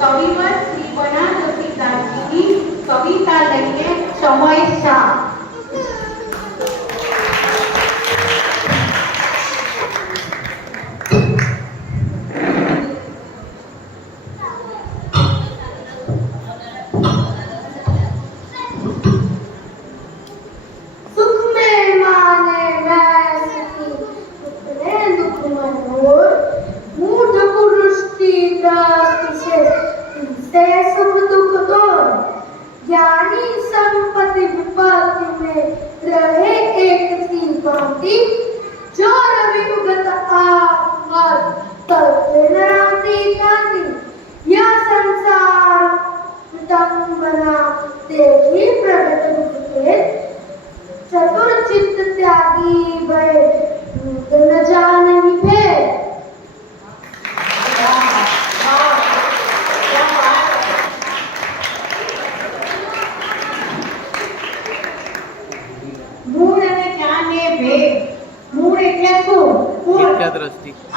કવિવર શ્રી બનારસી દાસજીની કવિતા લઈને સમય શા.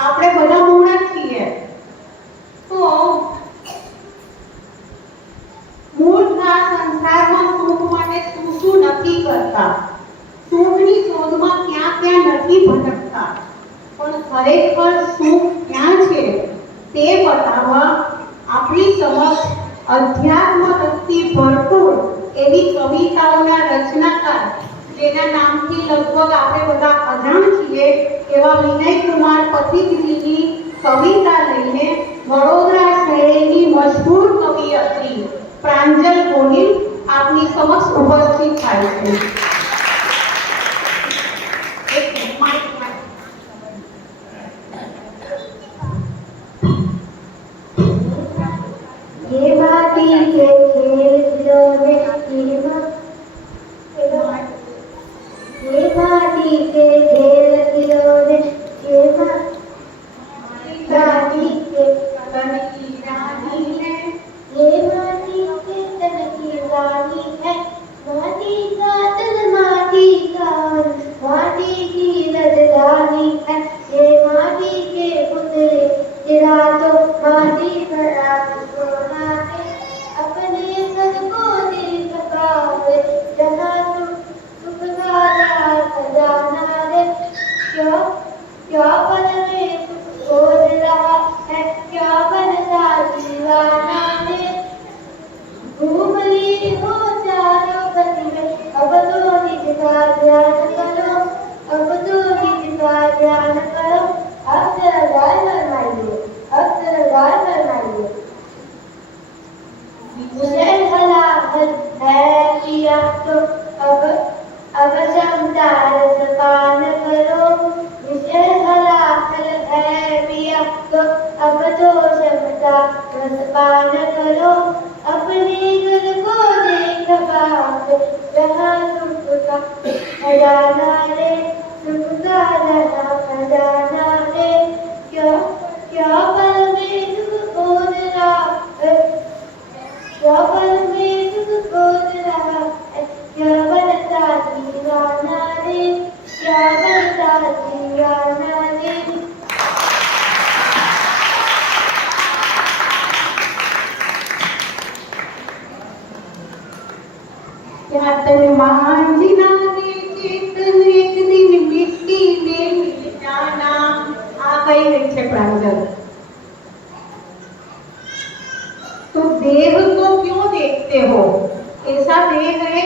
આપણે બધા મૂળ જ છીએ. તો મૂળના સંસારમાં સુખ માટે શું નક્કી કરતા, સુખની શોધમાં ક્યાં નથી ભટકતા, પણ ખરેખર સુખ ક્યાં છે તે બતાવવા આપણી સમક્ષ અધ્યાત્મ રસથી ભરપૂર એવી કવિતાઓના રચનાકાર, જેના નામથી લગભગ આપણે બધા અજાણ છીએ, એવા વિનયકુમાર પથિકજીની કવિતા લઈને વડોદરા શહેરની મશહૂર કવિયત્રી પ્રાંજલ ગોહિલ આપની સમક્ષ ઉપસ્થિત થાય છે. ये बाती के खेल खिलौने ये बाती के खेल खिलौने ये बाती के तन की रानी है, ये बाती के तन की रानी है, माटी का तन माटी का माटी की राजधानी है, ये माटी के पुतले तेरा तो माटी भरा सोना है, अपने सर को देख पावे जहाँ सुख का खजाना है, क्या पल में सुख खोज रहा है, क्या बनता दीवाना है, घूम ली हो चारों गति में, अब तो निज का ध्यान करो, अब तो निज का ध्यान करो, अब जरा गाय फरमाइए, अब जरा गाय फरमाइए. विषय हलाहल है पिया तो अब क्षमता रसपान करो, विषय हलाहल है पिया तो अब तो क्षमता रसपान करो, अपने घर को देख बाप जहाँ सुख का खजाना है, सुख का खजाना है, क्या पल में सुख खोज रहा है, क्या पल में सुख खोज रहा है, क्या बनता दीवाना रे, क्या बनता दीवाना रे. क्या तन महाजिना ने चेतन एक दिन मिट्टी में मिल जाना. आ कही रही है प्रांजल. तो देह को क्यों देखते हो? ऐसा देह है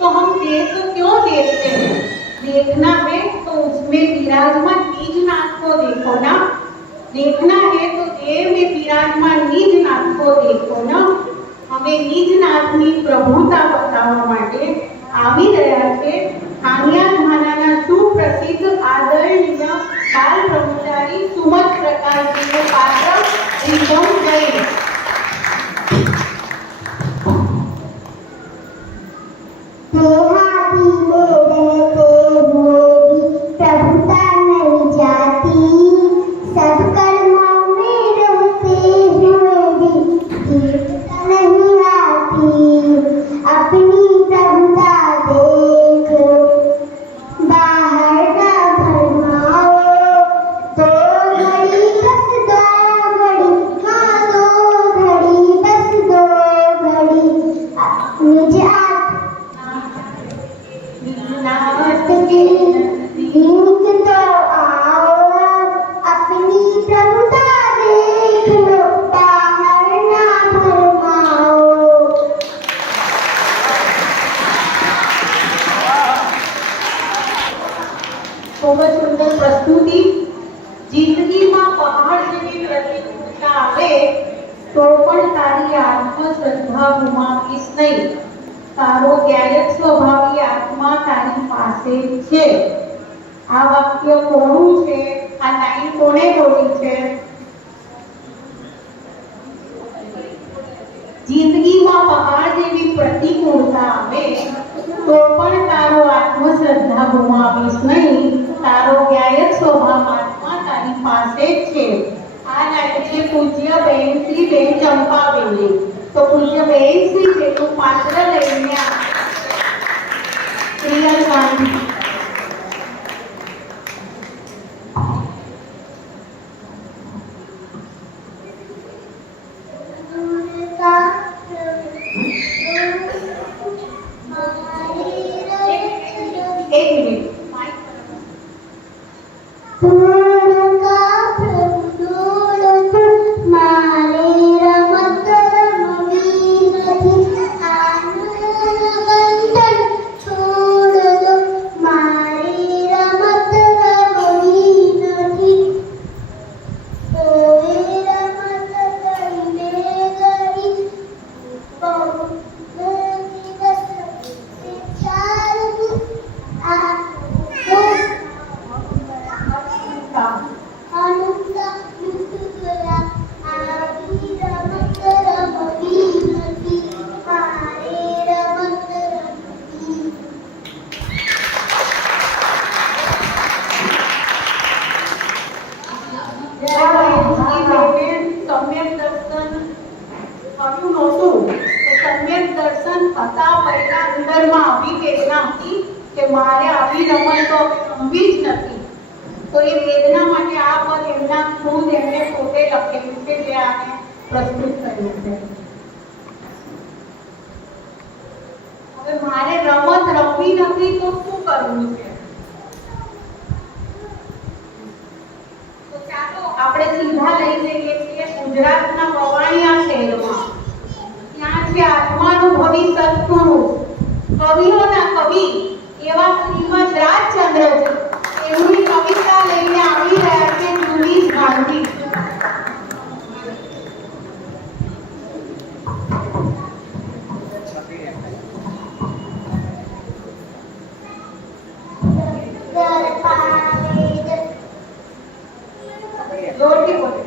तो हम देह को क्यों देखते हैं? देखना है तो उसमें विराजमान निजनाथ को देखो ना. देखना है तो देह में विराजमान निजनाथ को देखो ना. हमें निजनाथनी प्रभुता बताववा માટે આવી રહ્યા છે ખાનિયા ધાનાના સુપ્રસિદ્ધ આદરણીય બાલ બ્રહ્મચારી સુમત પ્રકાશજીનું પાત્ર રીઝમ જૈન. तो घड़ी बस 2 घड़ी हाँ 2 गीत तो आओ अपनी प्रभुता देख लो बाहर ना फरमाओ। ખૂબ જ સુંદર પ્રસ્તુતિ। જિંદગીમાં પહાડ જેવી પ્રતિકૂળતા આવે તો પણ તારી આત્મશ્રદ્ધા ગુમાવીશ નહીં। તારો ગાયક સ્વભાવી આત્મા તારી પાસે જ છે। આ વાક્ય કોનું છે? આ લાઈન કોણે બોલી છે? જિંદગીમાં પહાડ જેવી પ્રતિકૂળતા આવે તો પણ તારો આત્મશ્રદ્ધા ગુમાવીશ નહીં। તારો ગાયક સ્વભાવ આત્મા તારી પાસે જ છે। આ લાઈન છે પૂજ્ય બેન શ્રી બેન ચંપાબેનની। તો પૂજ્ય બેન શ્રી તેનું પાત્ર લઈને પ્રિય ગાંધી। એક મિનિટ કે મારે આવી રમત તો રમવી જ નથી। તો એ વેદના માટે આ પદ એમના ખુદ એમને પોતે લખેલું છે જે આને પ્રસ્તુત કર્યું છે। હવે મારે રમત રમવી નથી તો શું કરવું છે? તો ચાલો આપણે સીધા લઈ જઈએ છીએ ગુજરાતના વવાણિયા શહેરમાં। ત્યાં છે આત્માનુભવી સત્પુરુષ, કવિઓના કવિ એવા શ્રીમદ રાજચંદ્રજી। એમની કવિતા લઈને આવી રહ્યા છે જુલીસ ગાંધી। જોરથી બોલો।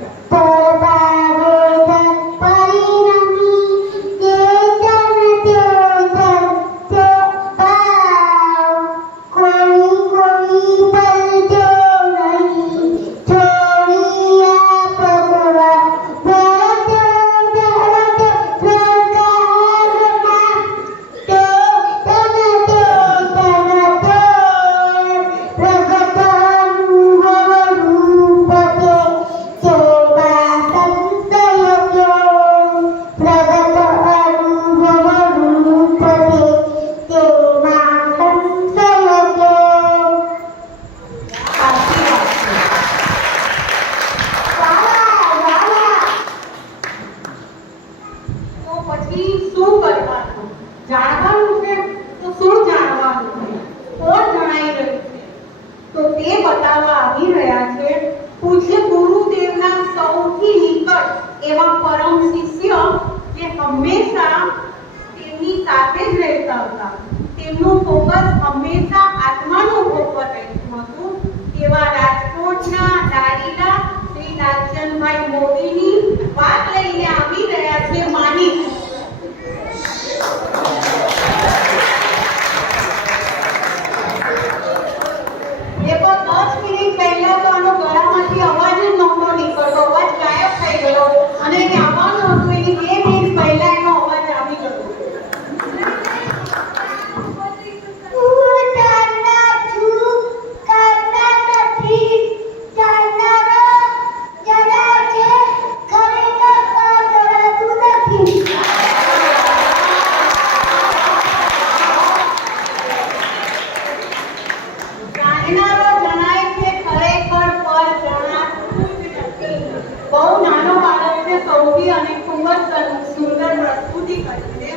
અનોખી અને ખૂબ જ સુંદર પ્રસ્તુતિ કરી છે.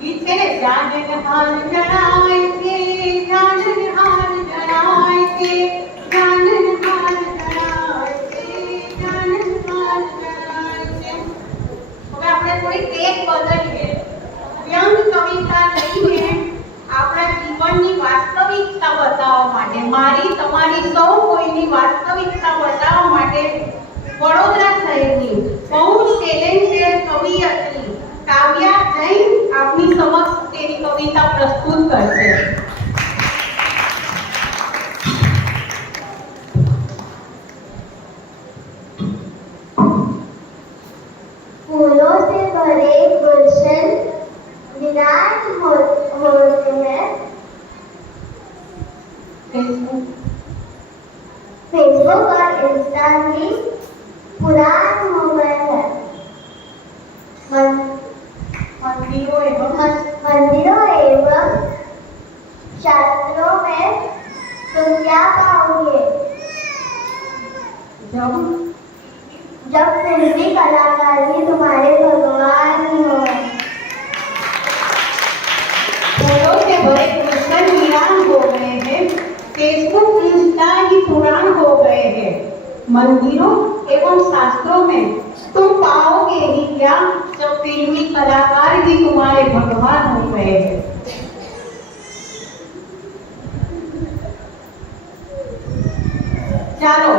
ગીત છે ને, જાનન હાર જણાય છે, જાનન હાર જણાય છે, જાનન હાર જણાય છે, જાનન હાર જણાય છે. હવે આપણે થોડી ટેક બદલીએ. વ્યંગ કવિતા લઈને આપણા જીવનની વાસ્તવિકતા બતાવવા માટે, મારી તમારી સૌ કોઈની વાસ્તવિકતા બતાવવા માટે વડોદરા શહેરની બહુ જ ટેલેન્ટેડ કવિયત્રી કાવ્યા જૈન આપની સમક્ષ તેની કવિતા પ્રસ્તુત કરશે. फूलों से भरे गुलशन विराट होते हैं. फेसबुक और इंस्टा भी पुरान हो गए हैं. मंदिरों एवं शास्त्रों में तुम क्या पाओगे जब फिल्मी कलाकार ही तुम्हारे भगवान हो. फूलों से भरे गुलशन वीरान हो गए हैं, फेसबुक इंस्टा ही पुरान हो गए हैं, मंदिरों एवं शास्त्रों में तुम पाओगे ही क्या जब फिल्मी कलाकार ही तुम्हारे भगवान हो गए हैं. ચાલો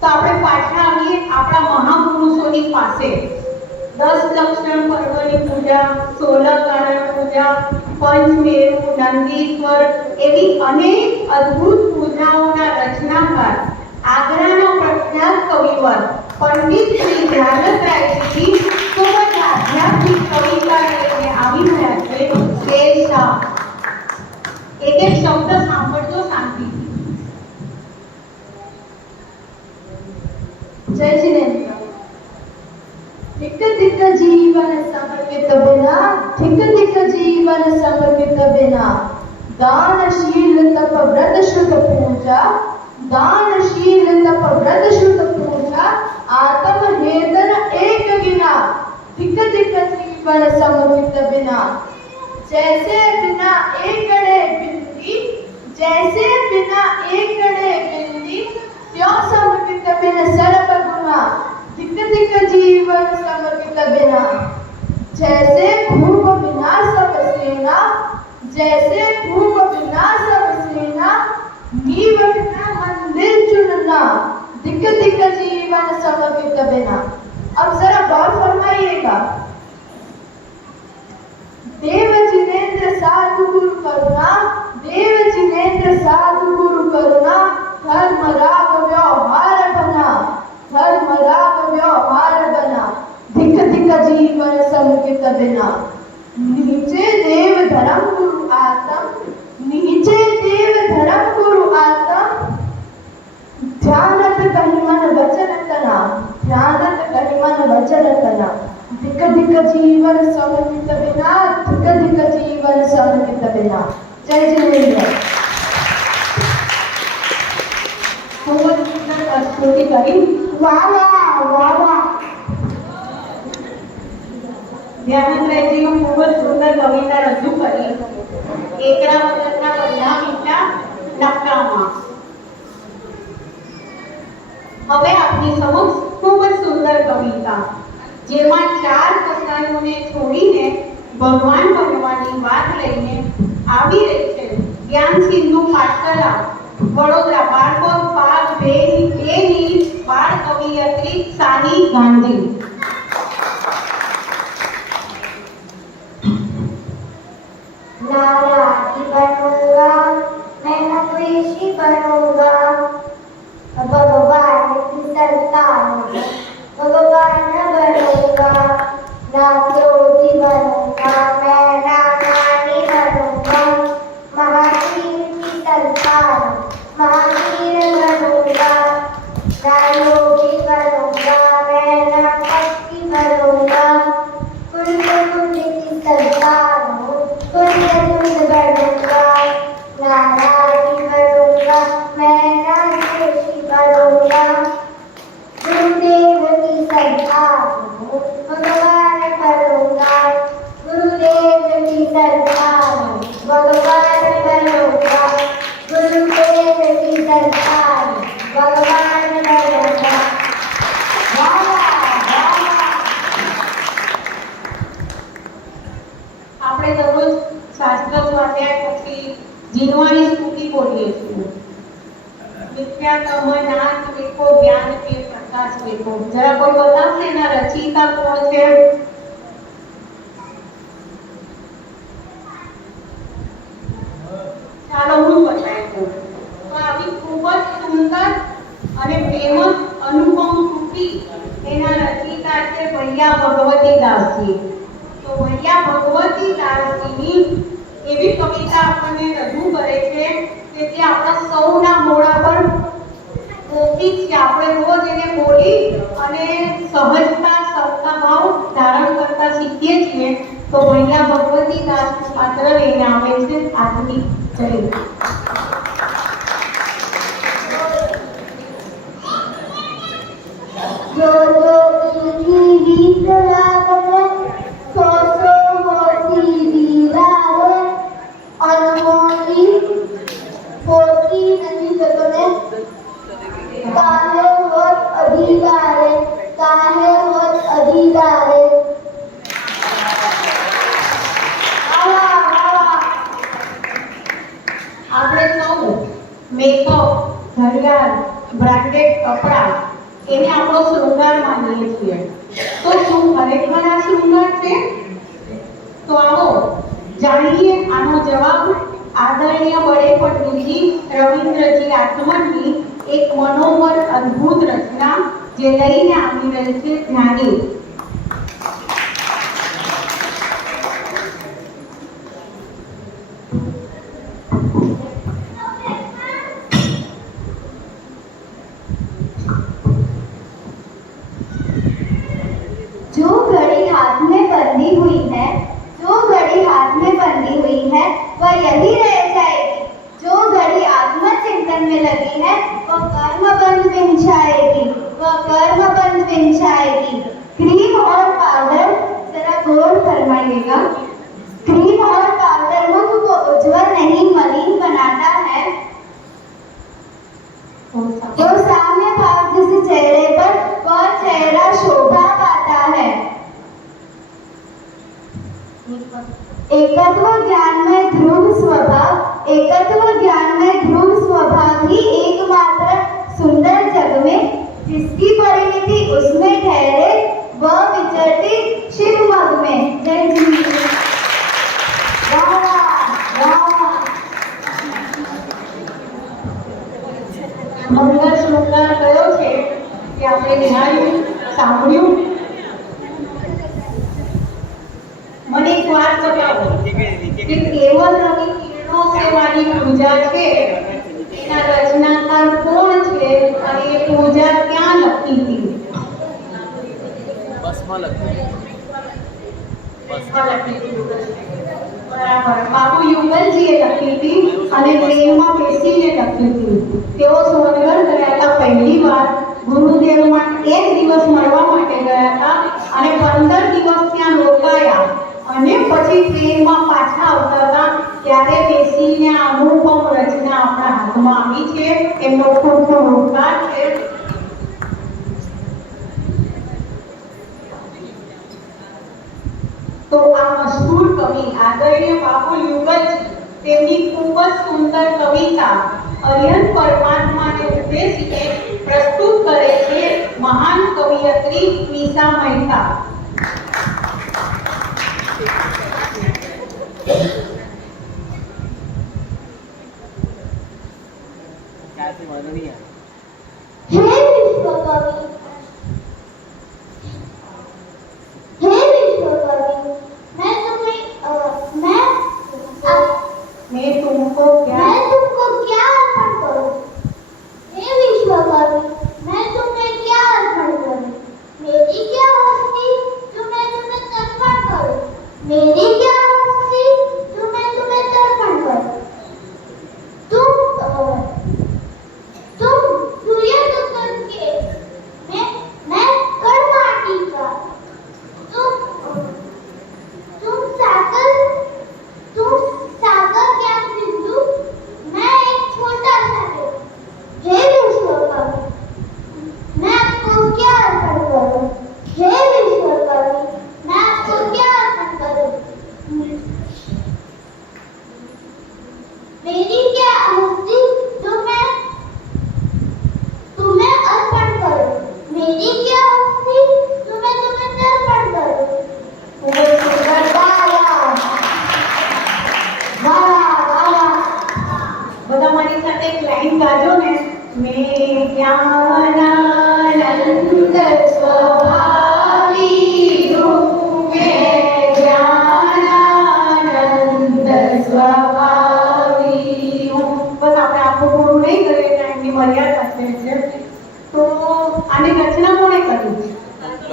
તો આપણે પાછા આવીએ આપણા મહાપુરુષોની પાસે. 10 લક્ષણ પર્વની પૂજા, 16 કારણ પૂજા, પંચમેરુ, નંદીશ્વર એવી અનેક અદ્ભુત પૂજાઓના રચનાકાર આગ્રાના પ્રખ્યાત કવિવર પંડિત શ્રી ધ્યાનરાયજી ખૂબ જ આધ્યાત્મિક કવિતા લઈને આવી રહ્યા છે. શેરશાહ. એક એક શબ્દ સાંભળજો શાંતિથી. जय जिनेन्द्र. धिक धिक जीवन समर्पित बिना, धिक धिक जीवन समर्पित बिना, दानशील तप व्रत शुद्ध पूजा, दानशील तप व्रत शुद्ध पूजा, आत्म हेतन एक गिना, धिक धिक जीवन समर्पित बिना. जैसे बिना एकड़े बिंदी, जैसे बिना एकड़े बिंदी, त्यों समर्पित बिन सर्व गुना, धिक धिक जीवन समर्पित बिना. जैसे भूप बिना सब सेना, जैसे भूप बिना सब सेना, नीव बिना मंदिर चुनना, धिक धिक जीवन समर्पित बिना. अब जरा गौर फरमाइएगा. देव जिनेन्द्र साधु गुरु करुणा, देव जिनेन्द्र साधु गुरु करुणा, धर्म राग व्यवहार बना, धर्म राग व्यवहार बना, धिक धिक जीवन समर्पित बिना. नीचे देव धर्म गुरु आत्म, नीचे देव धर्म गुरु आत्म, ध्यानत कहि मन वचन तना, ध्यानत कहि मन वचन तना, धिक धिक जीवन समर्पित बिना, धिक धिक जीवन समर्पित बिना. जय जिनेन्द्र. ખૂબ જ સુંદર પ્રસ્તુતિ કરી. वाह वाह वाह वाह. ધ્યાનરાયજીએ ખૂબ જ સુંદર કવિતા રજૂ કરી. એકડા વગરના બધા મીઠા નકામા. હવે આપની સમક્ષ ખૂબ જ સુંદર કવિતા જેમાં 4 કસાયોને છોડીને ભગવાન બનવાની વાત લઈને આવી રહી છે. જ્ઞાન સિંધુ પાઠશાલા વડોદરા બાળકોટ ભાગ 2 ની બાળ કવિયત્રી સાની ગાંધી. नारायणी बनूंगा मैं नक्रेशी बनूंगा, भगवान की संतान भगवान बनूंगा, ना क्रोधी बनूंगा मैं रामायणी बनूंगा, महावीर की संतान महावीर बनूंगा, ना योगी बनूंगा मैं ना ब्रह्मनाथ देखो ज्ञान के प्रकाश देखो। जरा कोई बताओ ना रचयिता कौन है? ચાલો હું બતાવી દઉં। તો આવી ખૂબ જ સુંદર અને ફેમસ અનુપમ કૃતિ એના રચયિતા છે ભૈયા ભગવતીદાસજી। તો ભૈયા ભગવતીદાસજીની એવી કવિતા આપણને રજૂ કરે છે કે જે આપણા સૌના મોઢા પર મોતી છે। આપણે રોજ એને બોલી અને સહજતા સત્તા ભાવ ધારણ કરતા શીખીએ છીએ। તો ભૈયા ભગવતીદાસ પાત્ર લઈને આવે છે આધુનિક ચરિત્ર। जो जो की रीत लागे सो सो होती दीवारे अनमोली होती नहीं जगने काहे होत अधिकारे આપણે સૌ મેકઅપ ઘડિયાળ બ્રાન્ડેડ કપડા એને આપણો શૃંગાર માનીએ છીએ। તો શું ખરેખર આ શૃંગાર છે? તો આવો જાણીએ આનો જવાબ આદરણીય બળે પટેલજી રવિન્દ્રજી આચમનની એક મનોહર અદ્ભુત રચના જે લઈને આવી રહી છે જ્ઞાની। जो घड़ी हाथ में बंधी हुई है वह यही रह जाएगी। जो घड़ी आत्मचिंतन में लगी है वह कर्मबंध बिन जाएगी। क्रीम और पाउडर, जरा गौर फरमाइएगा। क्रीम और पाउडर मुख को उज्जवल नहीं मलिन बनाता है। तो साम्य भाव जिस चेहरे पर वह चेहरा शोभा पाता है। एकत्व ज्ञान में ध्रुव स्वभाव ही एकमात्र सुंदर जग में जिसकी परिणति उसमें ठहरे वह विचरती शिव मग में। जय जी। મંગળ શૃંગાર કયો છે કે આપણે નિહાળ્યું સાંભળ્યું। મને એક વાત બતાવો કે કેવલ રવિ કિરણો સેવાની પૂજા છે એના રચનાકાર કોણ છે અને એ પૂજા ક્યાં લખી હતી? બસમાં લખી બરાબર, બાબુ યુગલજીએ લખી હતી અને ટ્રેનમાં બેસીને લખી હતી। તેઓ સોનગઢ ગયા હતા પહેલી વાર, ગુરુદેવમાં એક દિવસ મળવા માટે ગયા હતા અને 15 દિવસ ત્યાં રોકાયા અને પછી ટ્રેનમાં પાછા આવતા હતા ત્યારે બેસીને આ અનુપમ રચના આપણા હાથમાં આવી છે। એમનો ખૂબ ખૂબ ઉપકાર છે। તો આ મશહૂર કવિ આદરણીય બાબુલ યુગલજી તેમની ખૂબ જ સુંદર કવિતા અરિહંત પરમાત્માને ઉદ્દેશીને પ્રસ્તુત કરે છે મહાન કવિયત્રી મીસા મહેતા। हे विश्वकवि, मैं तुमको क्या अर्पण करूं? हे विश्वकवि, मैं तुम्हें क्या अर्पण करूं? मेरी क्या हस्ती जो मैं तुम्हें तर्पण करूं? मेरी क्या हस्ती जो मैं तुम्हें तर्पण करूं? तुम सूर्य तो कण के, मैं कण माटी का। तुम सागर ज्ञान बिंदु, मैं एक छोटा सा है। हे विश्वकवि, मैं आपको क्या अर्पण करूं? हे विश्वकवि, मैं आपको क्या अर्पण करूं?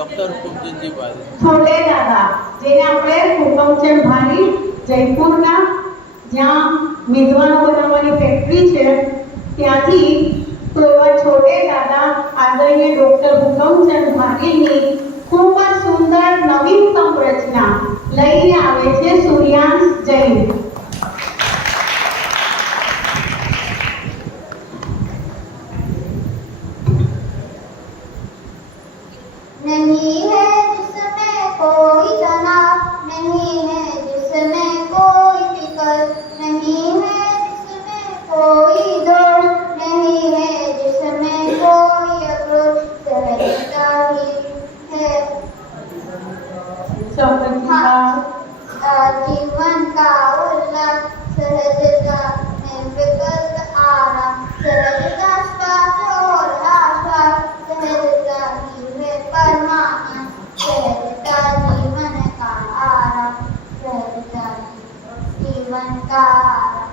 ડૉક્ટર હુકુમચંદજી ભારી. છોટે દાદા, જેને આપણે હુકમચંદ ભારી જયપુરના જ્યાં મેદવાનો બનાવવાની ફેક્ટરી છે ત્યાંથી, તો એવા છોટે દાદા આદરણીય ડૉક્ટર હુકમચંદ ભારીની ખૂબ જ સુંદર નવીનતમ રચના લઈને આવે છે સૂર્યાંશ જૈન. नहीं है जिसमें कोई तनाव, नहीं है जिसमें कोई फिक्र, नहीं है जिसमें कोई दौड़, नहीं है जिसमें कोई अक्रोश, सहजता ही है जीवन का उल्लास, सहजता में विकल्प आराम, सहजता श्वास और आश्वास, सहजता ही है परमानंद, सहजता जीवन का आराम, सहजता जीवन का आराम.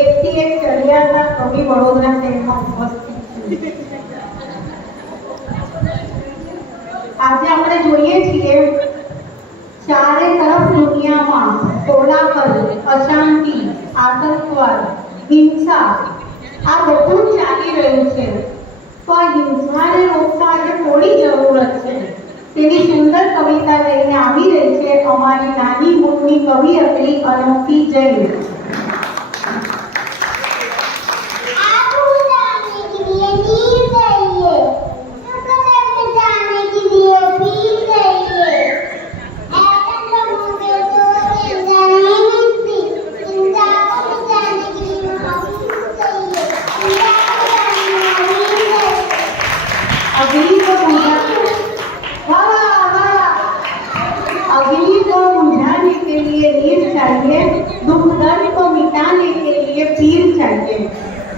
એકથી એક ચડિયાતા કવિ વડોદરા શહેરમાં ઉપસ્થિત છે. આજે આપણે જોઈએ છીએ ચારે તરફ દુનિયામાં કોલાહલ, અશાંતિ, આતંકવાદ, હિંસા આ બધું ચાલી રહ્યું છે. તો આ હિંસાને રોકવા આજે થોડી જરૂરત છે. તેની સુંદર કવિતા લઈને આવી રહી છે અમારી નાની મૂળની કવિ હતી અનોખી જૈન. अग्नि को बुझाने के लिए नीर चाहिए, दुख दर्द को मिटाने के लिए पीर चाहिए.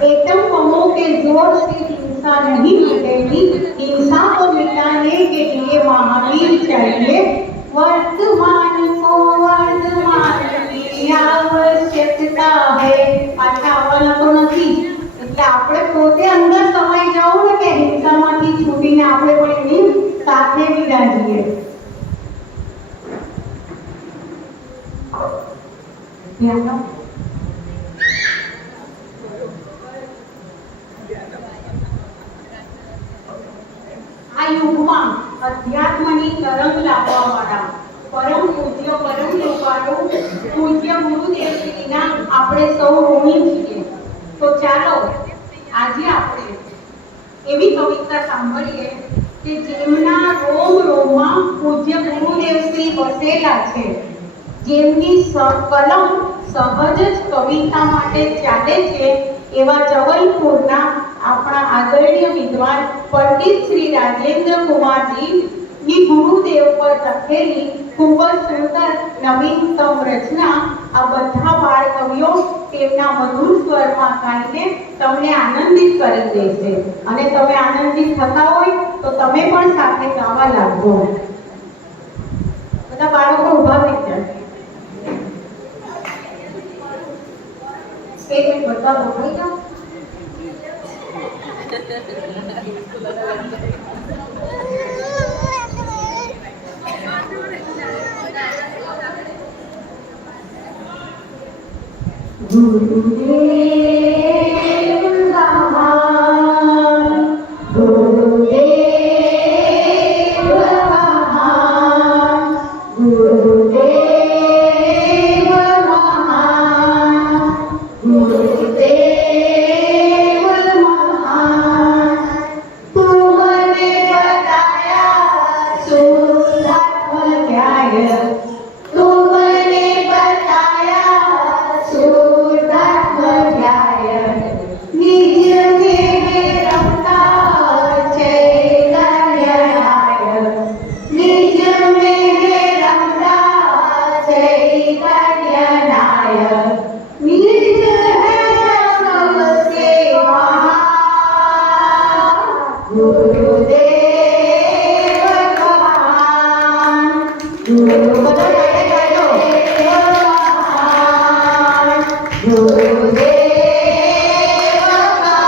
एटम बमों के जोर से हिंसा नहीं मिटेगी, हिंसा को मिटाने के लिए महावीर चाहिए. वर्तमान को वर्तमान की आवश्यकता है. પાછા આવવાના તો નથી, એટલે આપણે પોતે અંદર સમાઈ જાવ ને કે હિંસામાંથી છૂટીને આપણે પણ એની સાથે વિરાજીએ. આ યુગમાં અધ્યાત્મની તરંગ લાવવાવાળા પરમ પૂજ્ય પરમ કૃપાળુ પૂજ્ય ગુરુદેવજીના આપણે સૌ ઋણી છીએ. તો ચાલો આજે આપણે એવી કવિતા સાંભળીએ કે જેમના રોમ રોમમાં પૂજ્ય ગુરુદેવશ્રી વસેલા છે, જેમની કલમ સહજ જ કવિતા માટે ચાલે છે, એવા જબલપુરના આપણા આદરણીય વિદ્વાન પંડિત શ્રી રાજેન્દ્ર કુમારજી ની ગુરુદેવ પર લખેલી ખૂબ જ સુંદર નવીનતમ રચના આ બધા બાળ કવિઓ તેમના મધુર સ્વરમાં ગાઈને તમને આનંદિત કરી દેશે. અને તમે આનંદિત થતા હોય તો તમે પણ સાથે ગાવા લાગો. બધા બાળકો ઊભા થઈ જાય. એક મિનિટ બધા બોલાઈ જાઓ. गुरुदेव महान, गुरुदेव महान, गुरुदेव महान, गुरुदेव महान. तुमने बताया शुद्धात्म न्याय, तुमने बताया शुद्धात्म न्याय. निज में रमता चैतन्य नाय, निज में रमता चैतन्य नाय. निज है सबसे महान, गुरुदेव महान. गुरुदेव महान, गुरुदेव महान.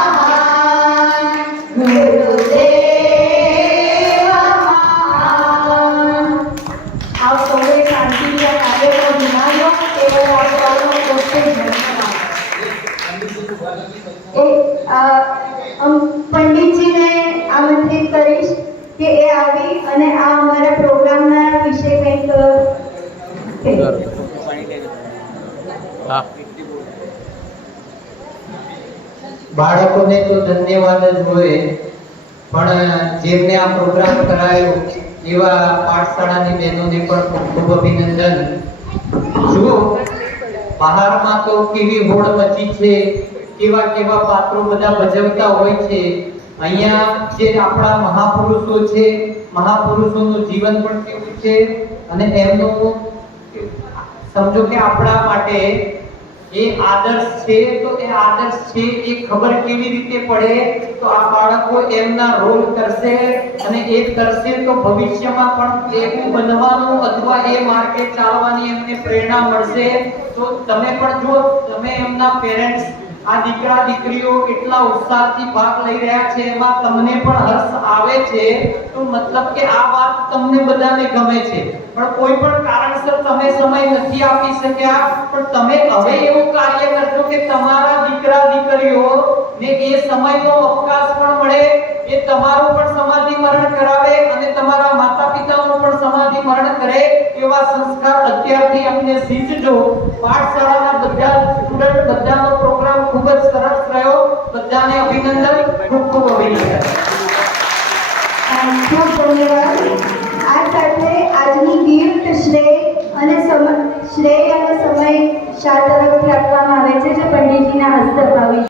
પંડિતજીને આમંત્રિત કરીશ કે એ આવી અને આ અમારા પ્રોગ્રામના વિશે કંઈક કહે. બાળકોને તો ધન્યવાદ જ હોય, પણ જેમને આ પ્રોગ્રામ કરાયો એવા પાઠશાળાની બહેનોને પણ ખૂબ ખૂબ અભિનંદન. જુઓ, બહારમાં તો કેવી હોડ મચી છે, કેવા કેવા પાત્રો બધા ભજવતા હોય છે. અહીંયા જે આપણા મહાપુરુષો છે, મહાપુરુષોનું જીવન પણ કેવું છે અને એમનું સમજો કે આપણા માટે એ આદર્શ છે. તો એ આદર્શ છે એ ખબર કેવી રીતે પડે? તો આ બાળકો એમના રોલ કરશે અને એ કરશે તો ભવિષ્યમાં પણ એવું બનવાનું અથવા એ માર્ગે ચાલવાની એમને પ્રેરણા મળશે. તો તમે પણ જો તમે એમના પેરેન્ટ્સ આ દીકરા દીકરીઓ કેટલા ઉત્સાહથી ભાગ લઈ રહ્યા છે, એમાં તમને પણ હર્ષ આવે છે, તો મતલબ કે આ વાત તમને બધાને ગમે છે. પણ કોઈ પણ કારણસર તમે સમય નથી આપી શક્યા, પણ તમે હવે એવું કાર્ય કરજો કે તમારા દીકરા દીકરીઓ ને એ સમયનો અવકાશ પણ મળે, એ તમારું પણ સમાધિ મરણ કરાવે અને તમારા માતા પિતાનું પણ સમાધિ મરણ કરે. એવા સંસ્કાર અત્યારથી અમને સિંચજો. પાઠશાળાના બધા સ્ટુડન્ટ બધાનો પ્રોગ્રામ ખૂબ જ સરસ રહ્યો. બધાને અભિનંદન, ખૂબ ખૂબ અભિનંદન. ખૂબ ધન્યવાદ. આ સાથે આજની ગિફ્ટ શ્રેય અને સમય શાહ તરફથી આપવામાં